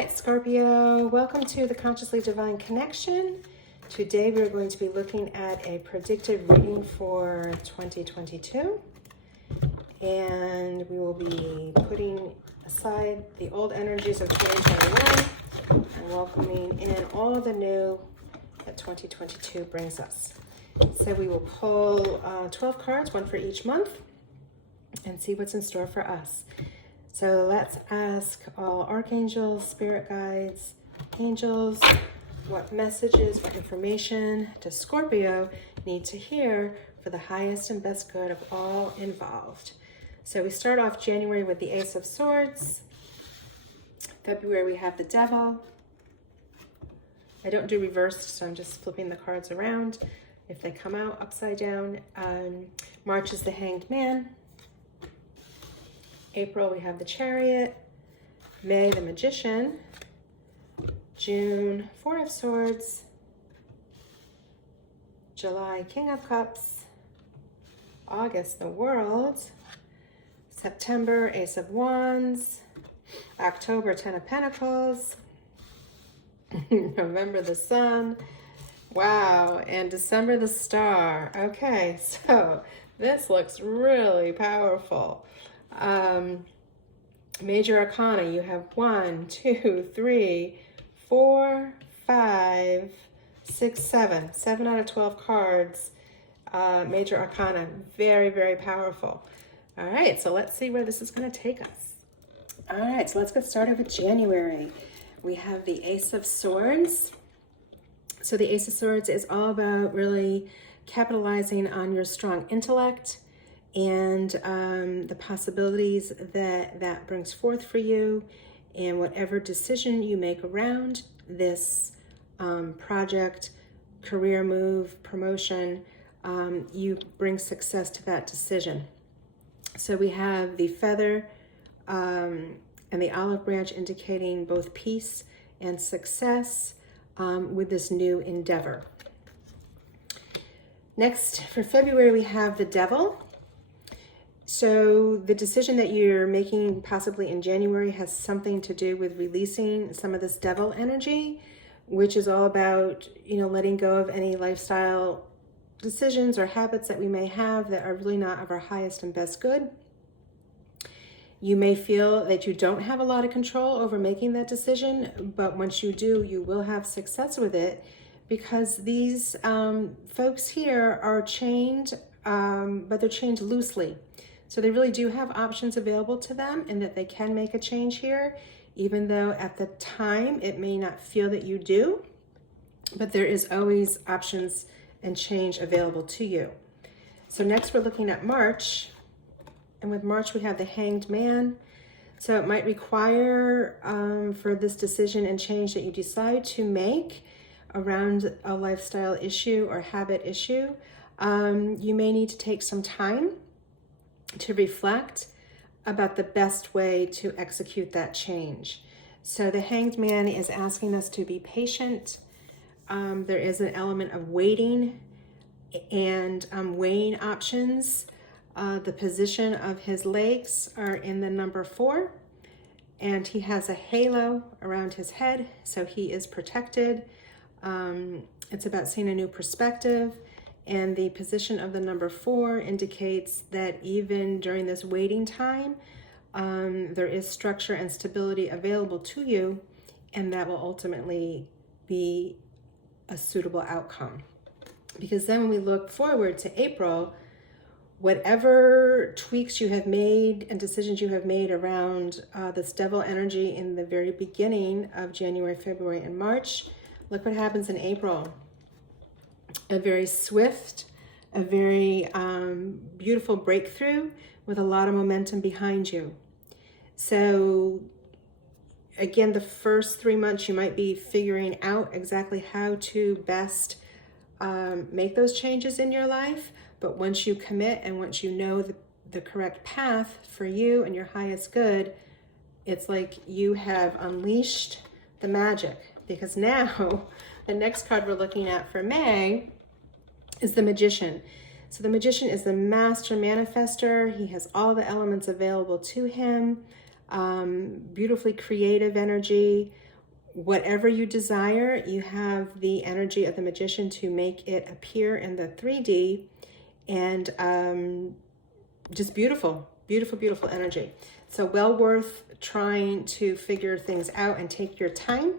right, Scorpio, welcome to the Consciously Divine Connection. Today we're going to be looking at a predictive reading for 2022. And we will be putting aside the old energies of 2021 and welcoming in all of the new that 2022 brings us. So we will pull 12 cards, one for each month, and see what's in store for us. So let's ask all archangels, spirit guides, angels, what messages, what information does Scorpio need to hear for the highest and best good of all involved? So we start off January with the Ace of Swords. February we have the Devil. I don't do reversed, so I'm just flipping the cards around if they come out upside down. March is the Hanged Man. April, we have the Chariot. May, the Magician. June, Four of Swords. July, King of Cups. August, the World. September, Ace of Wands. October, Ten of Pentacles. November, the Sun. Wow, and December, the Star. Okay, so this looks really powerful. Major Arcana, you have 1, 2, 3, 4, 5, 6, 7. 7 out of 12 cards. Major Arcana, very, very powerful. All right, so let's see where this is going to take us. All right, so let's get started with January. We have the Ace of Swords. So the Ace of Swords is all about really capitalizing on your strong intellect and the possibilities that brings forth for you, and whatever decision you make around this project, career move, promotion, you bring success to that decision. So we have the feather and the olive branch indicating both peace and success with this new endeavor. Next, for February, we have the Devil. So the decision that you're making possibly in January has something to do with releasing some of this devil energy, which is all about, letting go of any lifestyle decisions or habits that we may have that are really not of our highest and best good. You may feel that you don't have a lot of control over making that decision, but once you do, you will have success with it, because these folks here are chained, but they're chained loosely. So they really do have options available to them, and that they can make a change here, even though at the time it may not feel that you do, but there is always options and change available to you. So next we're looking at March, and with March we have the Hanged Man. So it might require for this decision and change that you decide to make around a lifestyle issue or habit issue, you may need to take some time to reflect about the best way to execute that change. So the Hanged Man is asking us to be patient. There is an element of waiting and weighing options. The position of his legs are in the number 4, and he has a halo around his head, so he is protected. It's about seeing a new perspective. And the position of the number 4 indicates that even during this waiting time, there is structure and stability available to you, and that will ultimately be a suitable outcome. Because then when we look forward to April, whatever tweaks you have made and decisions you have made around this devil energy in the very beginning of January, February, and March, look what happens in April. A very swift, a very beautiful breakthrough with a lot of momentum behind you. So again, the first 3 months you might be figuring out exactly how to best make those changes in your life. But once you commit and once you know the correct path for you and your highest good, it's like you have unleashed the magic. Because now the next card we're looking at for May is the Magician. So the Magician is the master manifester. He has all the elements available to him. Beautifully creative energy, whatever you desire, you have the energy of the magician to make it appear in the 3D, and just beautiful, beautiful, beautiful energy. So well worth trying to figure things out and take your time,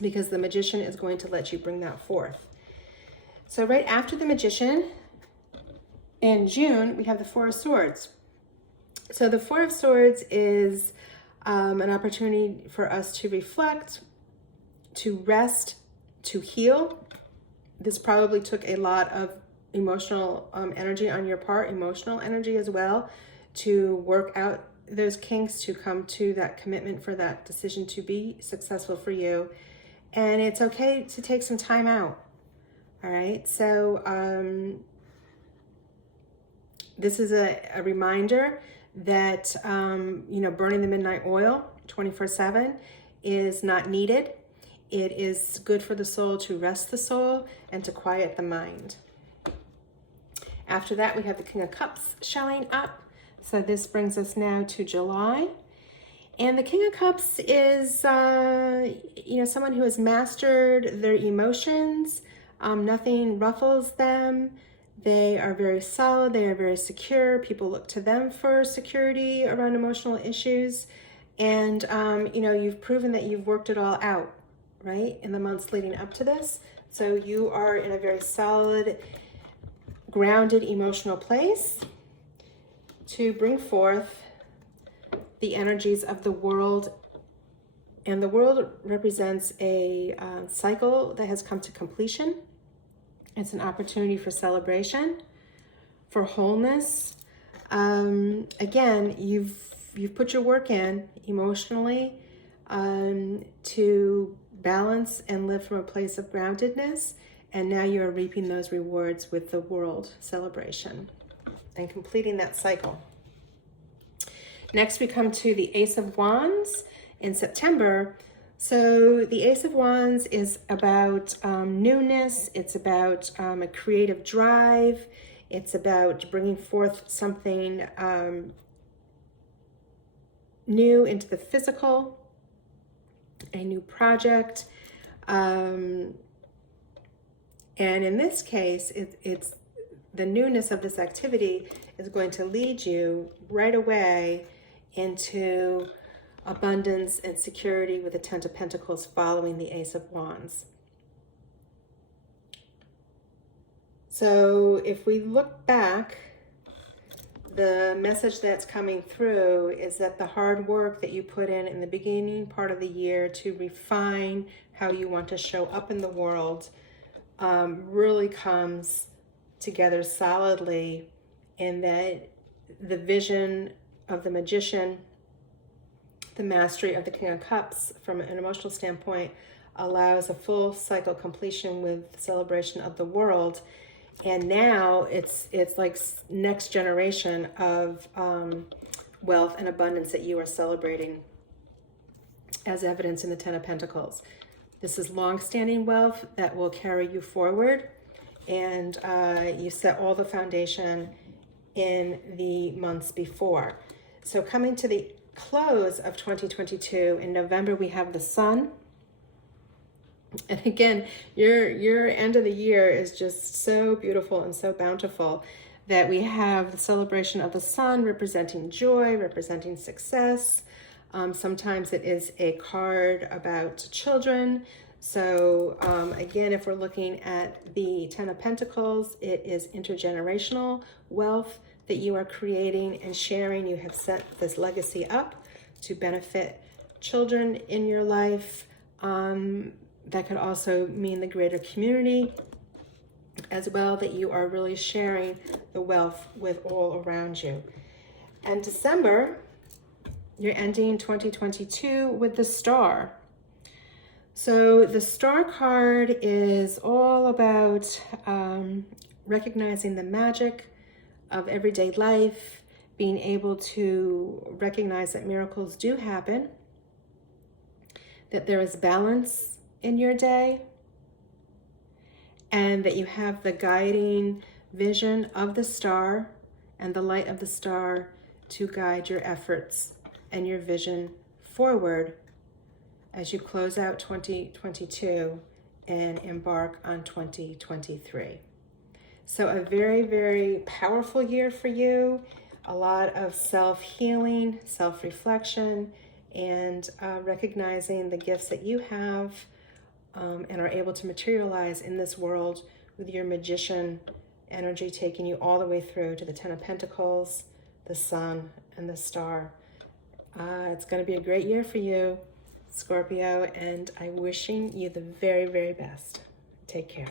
because the magician is going to let you bring that forth. So right after the magician, in June, we have the Four of Swords. So the Four of Swords is an opportunity for us to reflect, to rest, to heal. This probably took a lot of emotional energy on your part, emotional energy as well, to work out those kinks, to come to that commitment for that decision to be successful for you. And it's okay to take some time out. All right. So this is a reminder that, burning the midnight oil 24/7 is not needed. It is good for the soul to rest the soul and to quiet the mind. After that, we have the King of Cups showing up. So this brings us now to July. And the King of Cups is, someone who has mastered their emotions. Nothing ruffles them. They are very solid. They are very secure. People look to them for security around emotional issues. And, you've proven that you've worked it all out, right, in the months leading up to this. So you are in a very solid, grounded emotional place to bring forth the energies of the world. And the world represents a cycle that has come to completion. It's an opportunity for celebration, for wholeness. Again, you've put your work in emotionally to balance and live from a place of groundedness. And now you're reaping those rewards with the world celebration and completing that cycle. Next, we come to the Ace of Wands in September. So the Ace of Wands is about newness. It's about a creative drive. It's about bringing forth something new into the physical, a new project. And in this case, it's the newness of this activity is going to lead you right away into abundance and security with the Ten of Pentacles following the Ace of Wands. So if we look back, the message that's coming through is that the hard work that you put in the beginning part of the year to refine how you want to show up in the world really comes together solidly, in that the vision of the magician, the mastery of the King of Cups from an emotional standpoint, allows a full cycle completion with the celebration of the world. And now it's like next generation of wealth and abundance that you are celebrating, as evidenced in the Ten of Pentacles. This is long-standing wealth that will carry you forward, and you set all the foundation in the months before. So coming to the close of 2022, in November, we have the Sun. And again, your end of the year is just so beautiful and so bountiful, that we have the celebration of the Sun representing joy, representing success. Sometimes it is a card about children. So again, if we're looking at the Ten of Pentacles, it is intergenerational wealth that you are creating and sharing. You have set this legacy up to benefit children in your life. That could also mean the greater community as well, that you are really sharing the wealth with all around you. And December, you're ending 2022 with the Star. So the Star card is all about recognizing the magic of everyday life, being able to recognize that miracles do happen, that there is balance in your day, and that you have the guiding vision of the star and the light of the star to guide your efforts and your vision forward as you close out 2022 and embark on 2023. So a very, very powerful year for you. A lot of self-healing, self-reflection, and recognizing the gifts that you have and are able to materialize in this world with your magician energy taking you all the way through to the Ten of Pentacles, the Sun, and the Star. It's going to be a great year for you, Scorpio, and I'm wishing you the very, very best. Take care.